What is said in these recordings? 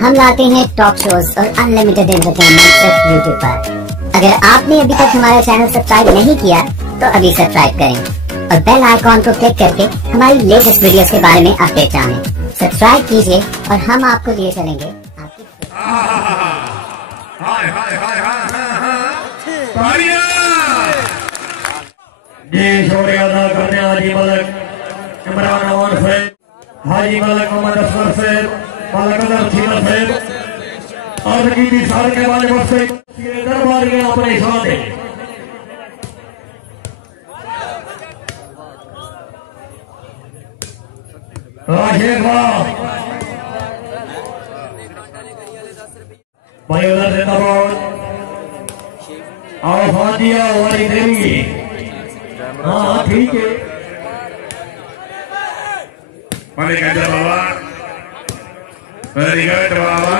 हम लाते हैं talk shows और अनलिमिटेड एंटरटेनमेंट सिर्फ यूट्यूब पर। अगर आपने अभी तक हमारा चैनल सब्सक्राइब नहीं किया तो अभी सब्सक्राइब करें और बेल आइकॉन को क्लिक करके हमारी लेटेस्ट वीडियोस के बारे में अपडेट जानें। सब्सक्राइब कीजिए और हम आपको लिए चलेंगे हाजी मलक इमरान अवान साहब, हाजी मलक मोहम्मद असगर साहब, मलक अजहर छीना साहब और की साल के वाले बसे दरबार के अपने साथ राशेद भाई उधर से दबाव और फादिया हमारी देवी। हाँ ठीक है बाबा वेरी गुड बाबा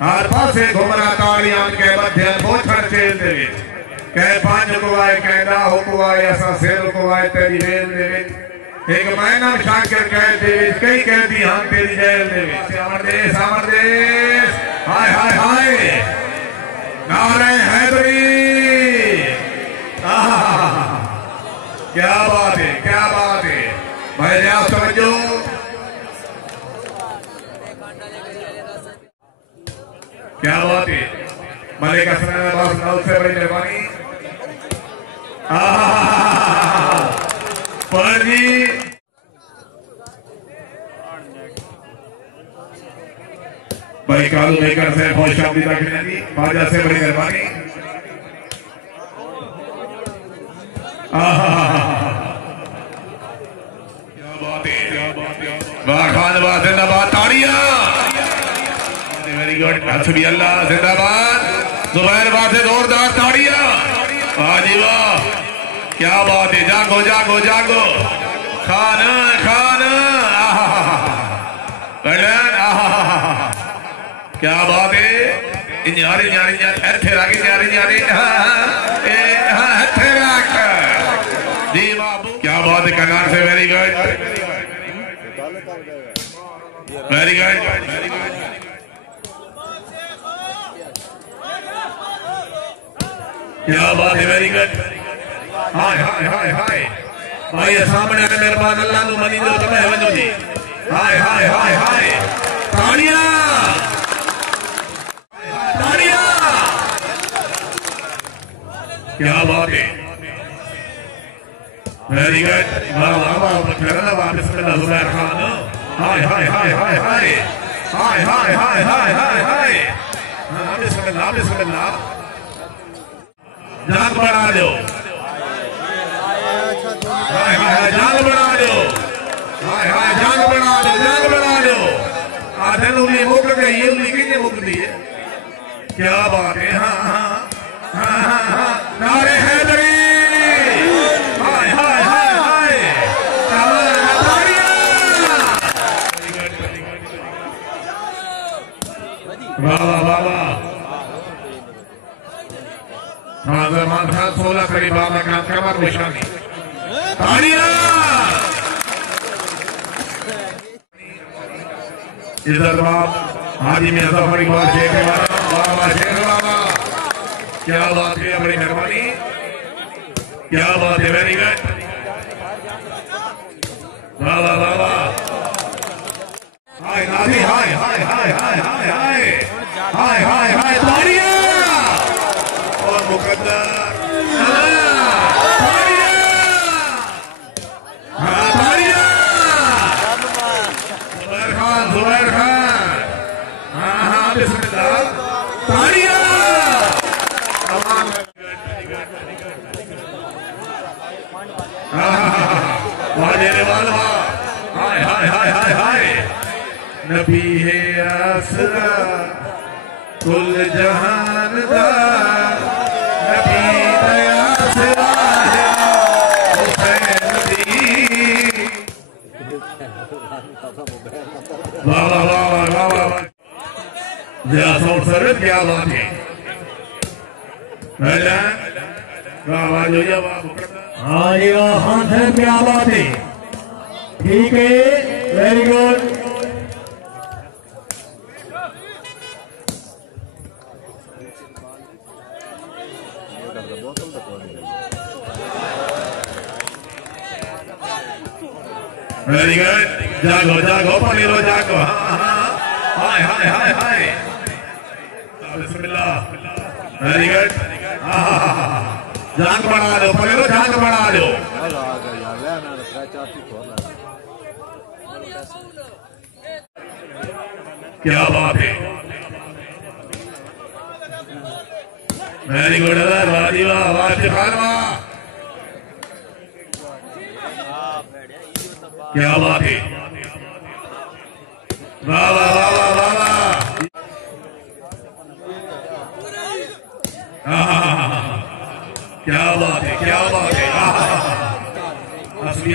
हर पासे घुमरा तालियां के मध्य बोछड़ चेल दे विच कह पांच को आए कहदा हो को आए असा सेल को आए तेरी वेल दे विच एक महीना शाकिर कह दे विच कई कहदी हां तेरी जेल दे विच अमर देश हाय हाय हाय नारे हैदरी। क्या बात है, क्या बात है भाई, आप समझो क्या बात है। मलिक हसन से बड़ी मेहरबानी जी भाई कालू लेकर से बहुत शादी रखने बाजा से बड़ी मेहरबानी। क्या बात है, क्या बात है, वाह खान वाह जिंदाबाद ताड़ियां। वेरी गुड हसबी अल्लाह जिंदाबाद। जुबैर वाह से जोरदार ताड़ियां। वाह जी वाह क्या बात है, जागो जागो जागो खान खान क्या बात है। न्यारी न्यारी थे रागी न्यारी न्यारी थे राख जी बाबू क्या बात है कनार से। वेरी गुड वेरी गुड क्या बात है, वेरी गुड। हाय हाय हाय हाय भाई सामने मेहरबान अल्लाह नु मनी दो तो मैं वजो जी। हाय हाय हाय हाय ताड़ियां ताड़ियां क्या बात है, वेरी गुड। वाह वाह वाह करना वापस करना जुबैर खान। हाय हाय हाय हाय हाय हाय हाय हाय हाय हाय हाय बिस्मिल्लाह बिस्मिल्लाह जान बढ़ा दो। हाय हाय जान बढ़ा दो। हाय हाय जान बढ़ा दो, जान बढ़ा दो। आधन उंगली मुक गई, ये उंगली कितनी मुक दी है। क्या बात है। हाँ हाँ हाँ हाँ हाँ नारे हैदरी। हाय हाय हाय हाय वाह वाह वाह वाह। हाँ जमान खान 16 करीब बाबा का कमर निशानी ताड़ियां। इधर बाप हाजी में सफरी बात शेख बाबा शेख बाबा क्या बात है, बड़ी मेहरबानी क्या बात है, वेरी गुड वाह वाह वाह वाह। हाय नादी हाय हाय हाय हाय हाय हाय हाय हाय हाय ताड़ियां और मुकद्दर जुबैर खान। हाँ हाँ बिस्मिल्लाह ताड़ियां। हाय हाय हाय हाय हाय नबी है आसरा कुल जहान दा नबी दया आसरा हुसैन दी। वाह वाह वाह वाह वाह वाह क्या बात है। हाँ जी हाँ सर क्या बात है, ठीक है वेरी गुड। वेरी गुड, जागो जागो पनीरो जागो, हाय हाय हाय हाय, बिस्मिल्लाह, वेरी गुड, जांग बढ़ा दो पनीरो, जांग बढ़ा दो, क्या बात है, वेरी गुड, वाह वाह वाह, क्या बात है, वाह वाह वाह वाह वाह वाह, क्या बात है, क्या बात है,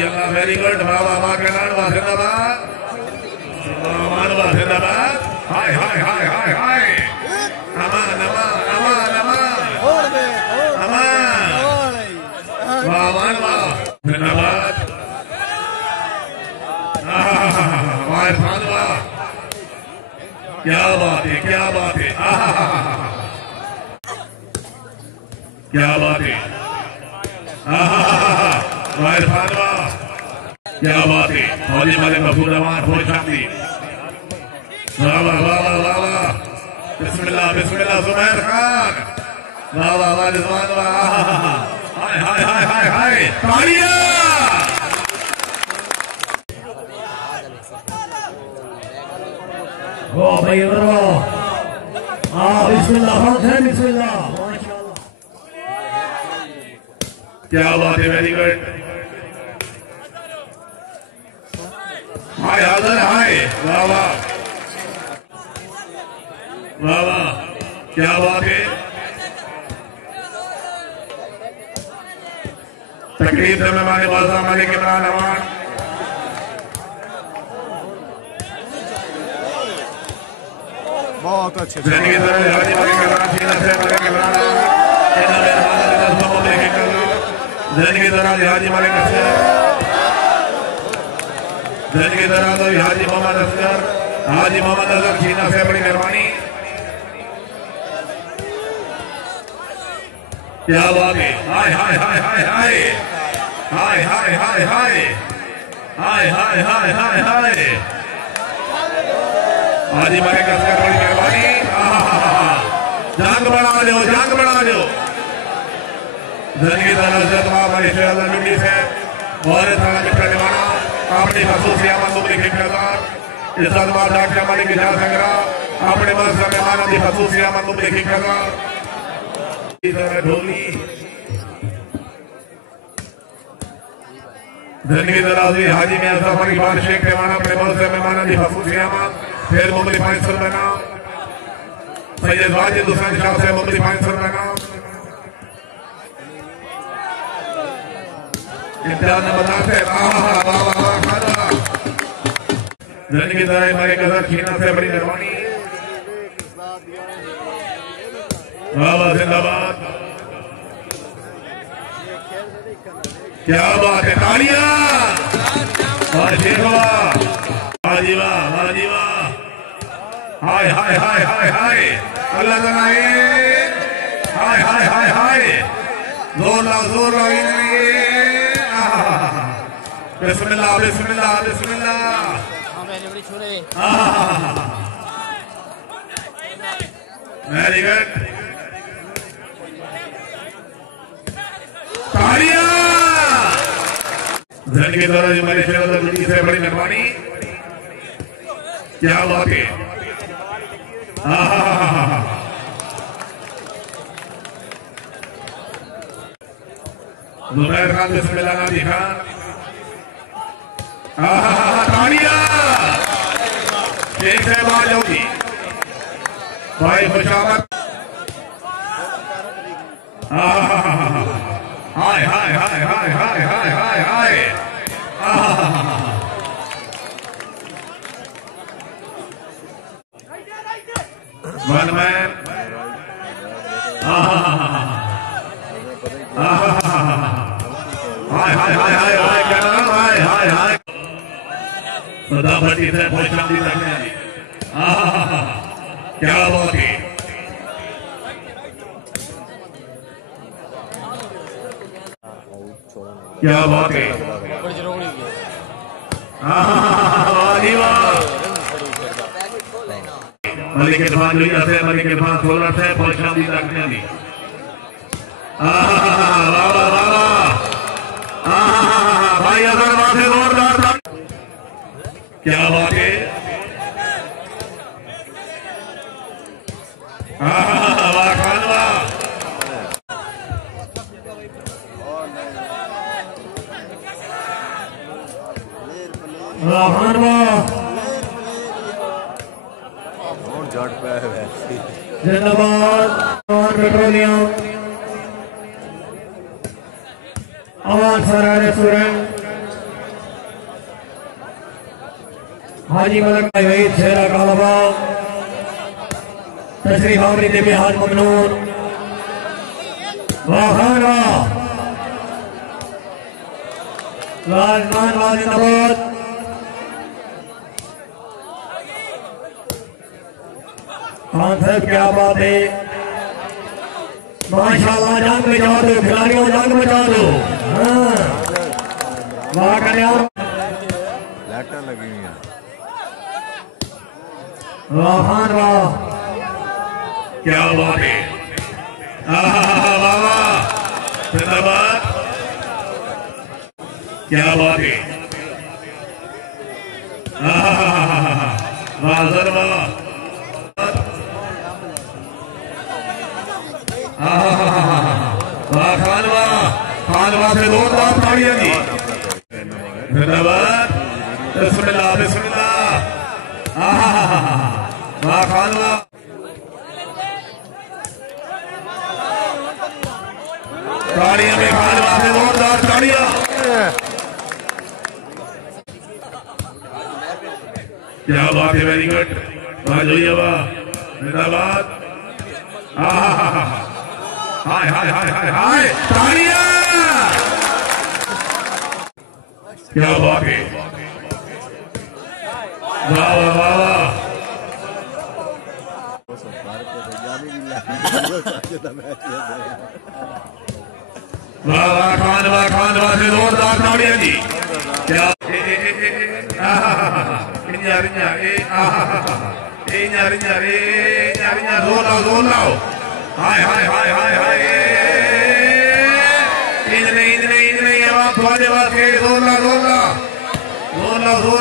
अल्लाह, वेरी गुड, वाह वाह वाह, जिंदाबाद जिंदाबाद, हाय हाय हाय हाय हाय, अमान अमान अमान अमान अमान, वाह वाह वाह, जिंदाबाद, वाह, क्या बात है, क्या बात है, क्या बात है, क्या बात है, फौजी वाले मसूद अमान फौज शांति, वाह वाह वाह वाह वाह, बिस्मिल्लाह बिस्मिल्लाह, जुबैर खान, वाह वाह वाह, रिजवान वाह, हाय हाय हाय हाय हाय, तालियां, ओ भाई बिस्मिल्लाह, बिस्मिल्लाह, क्या बात है, वेरी गुड, हाय हाजर हाय, वाह वाह वाह वाह, क्या बात है, तकलीफ से मेहमान बाजा मालिक इमरान अमान, बहुत अच्छे हाजी मालिक हाजी मोहम्मद असगर, हाजी मोहम्मद असगर खीना से बड़ी मेहरबानी, क्या बात है, हाय हाय हाय हाय हाय हाय हाय हाय हाय हाय हाय हाय हाय हाय, हाजी मालिक असगर बड़ी मेहरबानी, जांग बढ़ा दो, जांग बढ़ा दो, जनी तरह से तुम्हारा मिट्टी से बहुत सारा मित्र निभाना, अपनी खसूसियात मुबलिक हिफाजत, इज्जत मार डॉक्टर मालिक इजाज़त संग्रह, अपने मज़हब में मानव की खसूसियात मुबलिक हिफाजत, ढोली, जनी दराजी हाजी में सफरी बार शेख रहमान, अपने मज़हब में मानव की खसूसियात, फिर मुबलिक 500 रुपए नाम, सैयद वाजिद हुसैन शाह से मुबलिक 500 रुपए नाम, इम्तिहान बताते जिंदगी दराए मेरे कदर खीना से बड़ी मेहरबानी, बाबा जिंदाबाद, क्या बात है, तालियां, हाजी वाह हाजी वाह, हाय हाय हाय हाय हाय, अल्लाह जनाए, हाय हाय हाय हाय, जोर ला बिस्मिल्लाह बिस्मिल्लाह बिस्मिल्लाह, वेरी गुड, तालियां, जिंदगी द्वारा जो मेरे शहर से बड़ी मेहरबानी, क्या बात है, जुबैर खान बिस्मिल्लाह नादी खान, तालियां, शेख साहब आ जाओगी, भाई खुशामद, हाय हाय हाय हाय हाय हाय हाय हाय, वन मैन, हाय हाय हाय हाय हाय हाय हाय हाय, सदा भट्टी से पहुंचा दी रखने, क्या बात है, क्या बात है, मलिक इरफान दुनिया से मलिक इरफान 16 से पहुंचना भी रखने दी भाई अगर माथे जोरदार क्या बात है जिंदाबाद पेट्रोलियम आवाज सारा रेस्टोरेंट हाजी मलक भाई शेरा कालाबा तशरीफ आवरी देवी हाज ममनून वाह राजमान वाजिंदाबाद खान साहब क्या बात है माशाल्लाह जंग बचा दो खिलाड़ियों जंग बचा दो वाह करने और लाइटें लगी हुई हैं वाह खान वाह क्या बात है वाह वाह जिंदाबाद क्या बात है वाह वाह खानवा से जोरदार तालियां दी जिंदाबाद बिस्मिल्लाह बिस्मिल्लाह वाह खानवा तालियां में खानवा से जोरदार तालियां क्या बात है वेरी गुड वाह जोइए वाह जिंदाबाद हाय हाय हाय हाय हाय तालियां क्या बात है वाह वाह वाह वाह वाह खानवा से जोरदार तालियां जी क्या जोर लाओ हाय हाय हाय हाय हाय इन नहीं आवाज तुम्हारे वास्ते जोर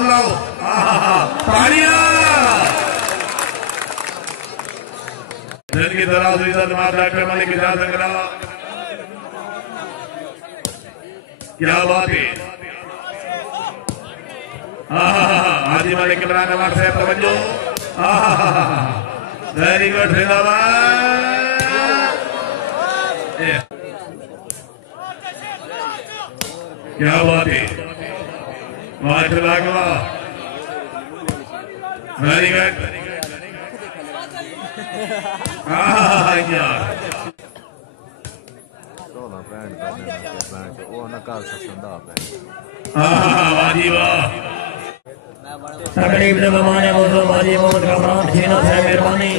लाओ तालियां दिल की दराज इज्जत माता कर मालिक इजाजत करा क्या बात है हाजी मालिक इमरान नवाज साहब तवज्जो वेरी गुड जिंदाबाद क्या बात है माशाल्लाह वेरी गुड तकरीब से मेहमान है मुझे बाजी मोहम्मद का मेहरबानी